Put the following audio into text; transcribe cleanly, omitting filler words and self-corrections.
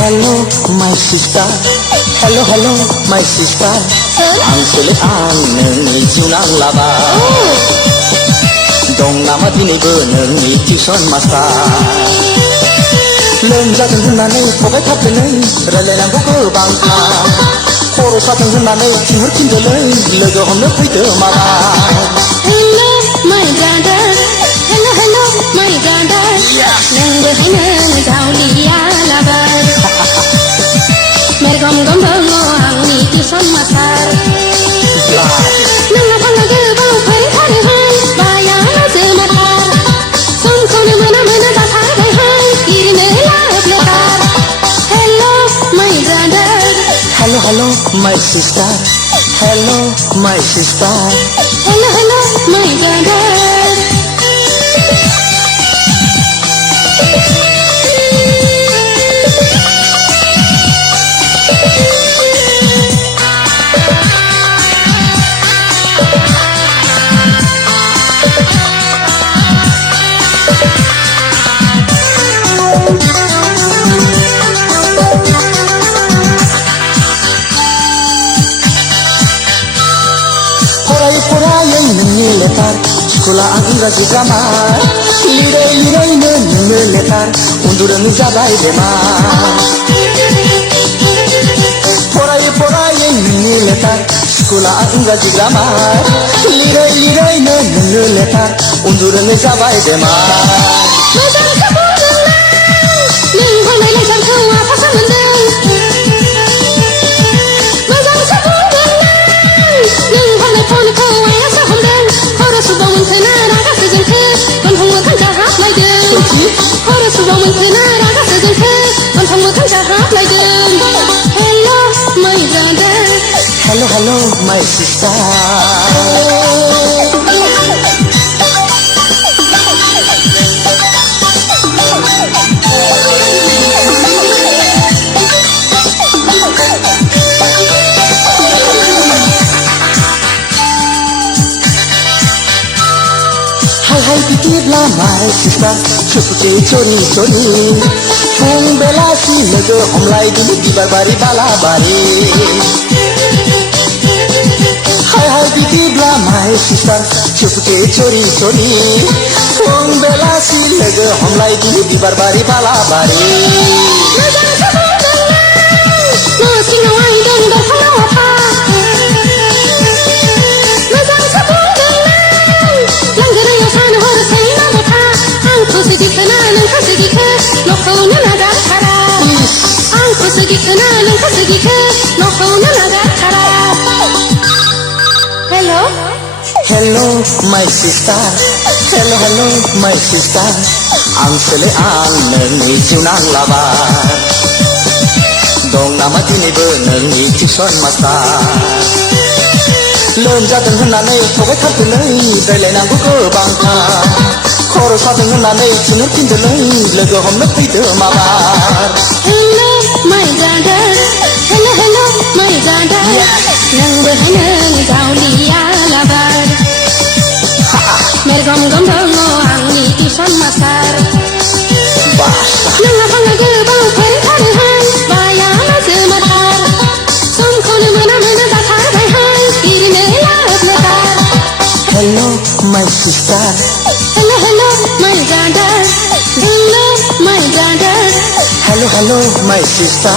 Hello, my sister. Hello, hello, my sister. Ang sulit nung junang laba. Dong nama dinaibo nung tuition master. लोमजादों होननानै फबाय थाबदोलै रायलायनांगौ गोबांखा खर' सादों होननानै थिनहरफिनदोलै लोगो हमनो फैदो माला Hello my brother Hello hello my brother नोंबो हैनो जावलिया लाबार मेरगम गम दङ आंनि टिउसन मास्टार नोंहा थांनो गोबाव फैथारोहाय बाया जोमाथार समखौनो Mona Mona जाथारबायहाय इरिनो लाबोथार Hello my brother Hello, hello, my sister. Hello, my sister. Hello hello my brother फरायै नोंनि लेटार स्कुला इंराजि ग्रामार लिरै लिरैनो नोंनो लेटार उन्दुरोङै जाबाय बेमार फरायै नोंनि लेटार स्कुला इंराजि ग्रामार लिरै लिरैनो नोंनो लेटार उन्दुरोङै जाबाय बेमार मोजांसो बुंदोंलै नों हरनाय लेटारखौ आफासो मोनदों मोजांसो बुंदोंलै नों हरनाय फनखौ आइयासो हमदों खर' सुबाव मोनखोना रागासो जोंखो गन्थं मोखां जाहाबलायदों खर' सुबाव मोनखोना रागासो जोंखो गन्थं मोखां जाहाबलायदों Hello my brother Hello, hello, my sister. Hai bidiब्ला my sister चुपके चोरी चोरी फुं बेलासि लोगो हमलायदों बिबार बारि बालाबारि हाय बिदिब्ला my sister चुपके चोरी चोरी फुं बेलासि लोगो हमलायदों बिबार बारि बालाबारि मोजांसो बुंदोंलै न' सिङाव आइदों दरखङाव आफा मोजांसो बुंदोंलै लांगोनायाव सान हर सैमा बथा आंखौसो दिखोना नोंखौसो दिखो न'खौनो नागारथारा आंखौसो दिखोना नोंखौसो दिखो न'खौनो नागारथारा Hello Hello, my sister. Hello, hello, my sister. Ang sele nोंनि जिउनां लाबार दं नामा दिनैबो नोंनि टिउसन मास्टार लोमजादों होननानै थगाय थारदोलै रायलायनांगौ गोबांखा खर' सादों होननानै थिनहरफिनदोलै लोगो हमनो फैदो माबार Hello my brother Hello hello my brother नोंबो हैनो जावलिया लाबार मेरगम गम दङ आंनि टिउसन मास्टार नोंहा थांनो गोबाव फैथारोहाय बाया जोमाथार समखौनो Mona Mona जाथारबायहाय इरिनो लाबोथार Hello, my sister. Hello hello my brother Hello my brother Hello, hello, my sister.